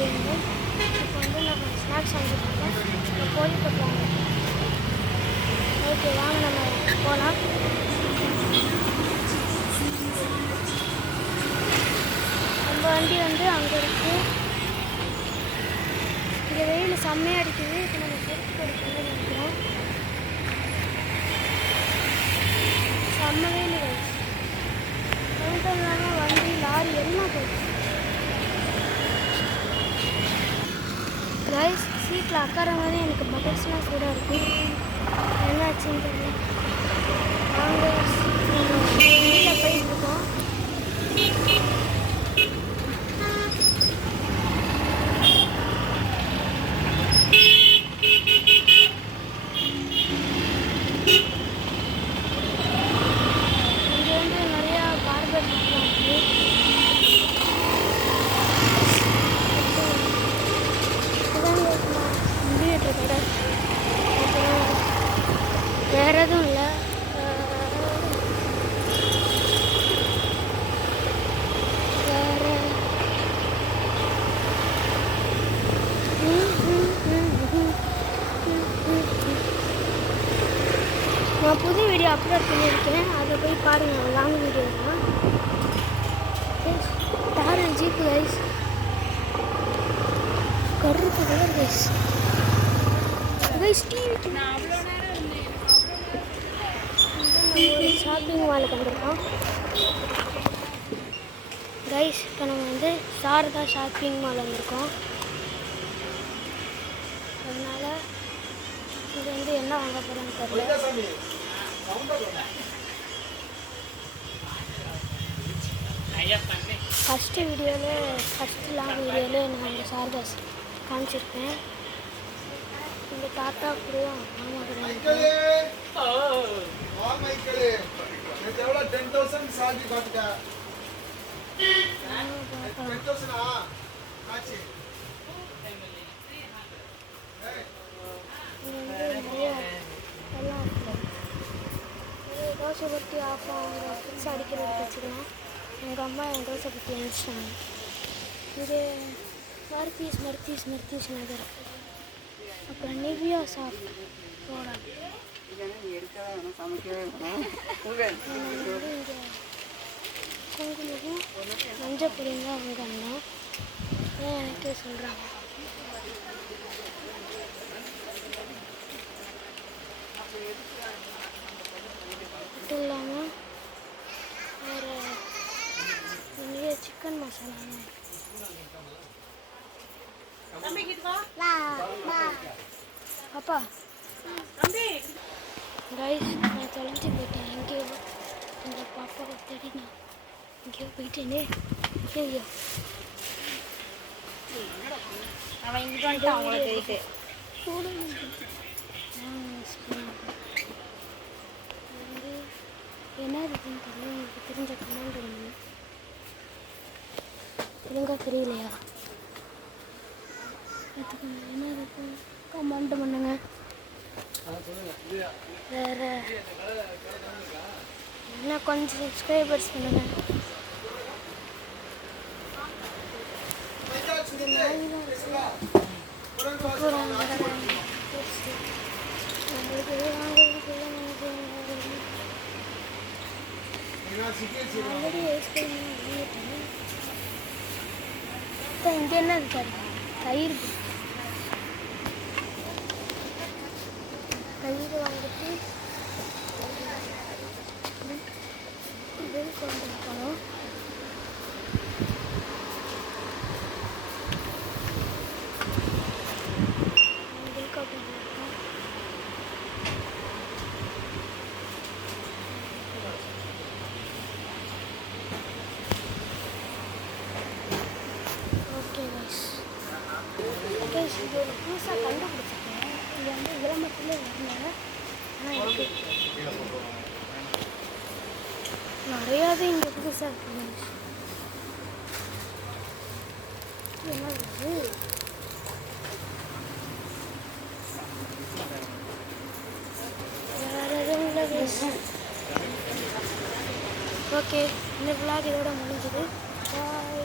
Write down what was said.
மாறிடுங்க. இப்போ வந்து நம்ம ஸ்நாக்ஸ் வாங்கிட்டுருக்கோம். இப்போ கோழிக்கொட்டை வாங்கிட்டோம். ஓகே வாங்க நம்ம போகலாம். நம்ம வண்டி வந்து அங்கே இருக்குது. இங்கே வெயில் செம்மையாக அடிக்குது. இப்போ நம்ம செருப்பு போட்டுக்கணும்னு நினைக்கிறோம். செம்ம வெயில் கைஸ். மட்டும் இல்லாமல் வண்டி லாரி எல்லாம் போயிடுச்சு கைஸ். சீட்டில் உட்கார மாதிரி எனக்கு பட்டர்ஸ்லாம் சூடாக இருக்கும். என்னாச்சுன்னு தெரியல. நாங்கள் வெளியில் போயிட்டுருக்கோம். இங்கே வந்து நிறையா பார்பர் இருக்குது. முடிவிட்டு கடை. அப்புறம் வேறு எதுவும் இல்லை. வேறு நான் புது வீடியோ அப்லோட் பண்ணியிருக்கேன். அதை போய் பாருங்கள். லாங் வீடியோ தான். தார் அண்ட் ஜீப்பு கைஸ். கருப்பு கலர் கைஸ். கைஸ் டிவி நான் அவ்வளோ நேரம் இருந்தேன். ஒரு ஷாப்பிங் மாலுக்கு வந்திருக்கோம் கைஸ். இப்போ நம்ம வந்து சாரதா ஷாப்பிங் மால் வந்திருக்கோம். அதனால இது வந்து என்ன வாங்க போகிறோன்னு தெரியல. ஃபஸ்ட்டு லாங் வீடியோவில் நான் இந்த சாரதா காமிச்சிருப்பேன். இந்த தாத்தா கூடயும் மாமா கூட எல்லாம் இருக்குது. தோசை பற்றி ஆஃப் அவங்க ஃபிக்ஸ் அடிக்கிறது வச்சுக்கலாம். எங்கள் அம்மா என் தோசை பற்றி அனுப்பிச்சிட்டாங்க. இது மருத்தீஸ் நகர். அப்புறம் நிவ்யா சாஃப்ட் சோடா. இங்கே குங்குமம் மஞ்சள் பொடிங்க அவங்க அண்ணா ஏன் எனக்கே சொல்கிறாங்க. மட்டும் இல்லாமல் வேறு நிறைய சிக்கன் மசாலாலாம் அப்பா கைஸ். நான் தொலைஞ்சி போயிட்டேன். எங்கேயோ இந்த பாப்பாவை தேடி நான் எங்கேயோ போயிட்டேனே. ஐயோ அவன் இங்கே வந்துட்டு அவங்கள தேடிட்டு வந்து என்ன இருக்குன்னு தெரியல. உங்களுக்கு தெரிஞ்ச கமெண்ட் பண்ணுங்க. ஒழுங்காக தெரியலையா? அதுக்கு என்ன இருக்கும் கமெண்ட் பண்ணுங்க. வேறு என்ன கொஞ்சம் சப்ஸ்கிரைபர்ஸ் பண்ணுங்க. இங்கே என்ன இருக்காரு? தயிர் வாங்கிட்டு பில் கொண்டு போனோம். பில் கவுண்டர் இருக்கோம். ஓகே கைஸ் இது ஒரு புதுசாக கண்டுபிடிச்சிருக்கேன். இது வந்து விளம்பரத்திலே வரல. ஆனால் நிறையாவே இங்கே புதுசாக இருக்குது. என்ன வேறு எதுவும் இல்லை. ஓகே இந்த vlog இதோட முடிஞ்சது. பாய்.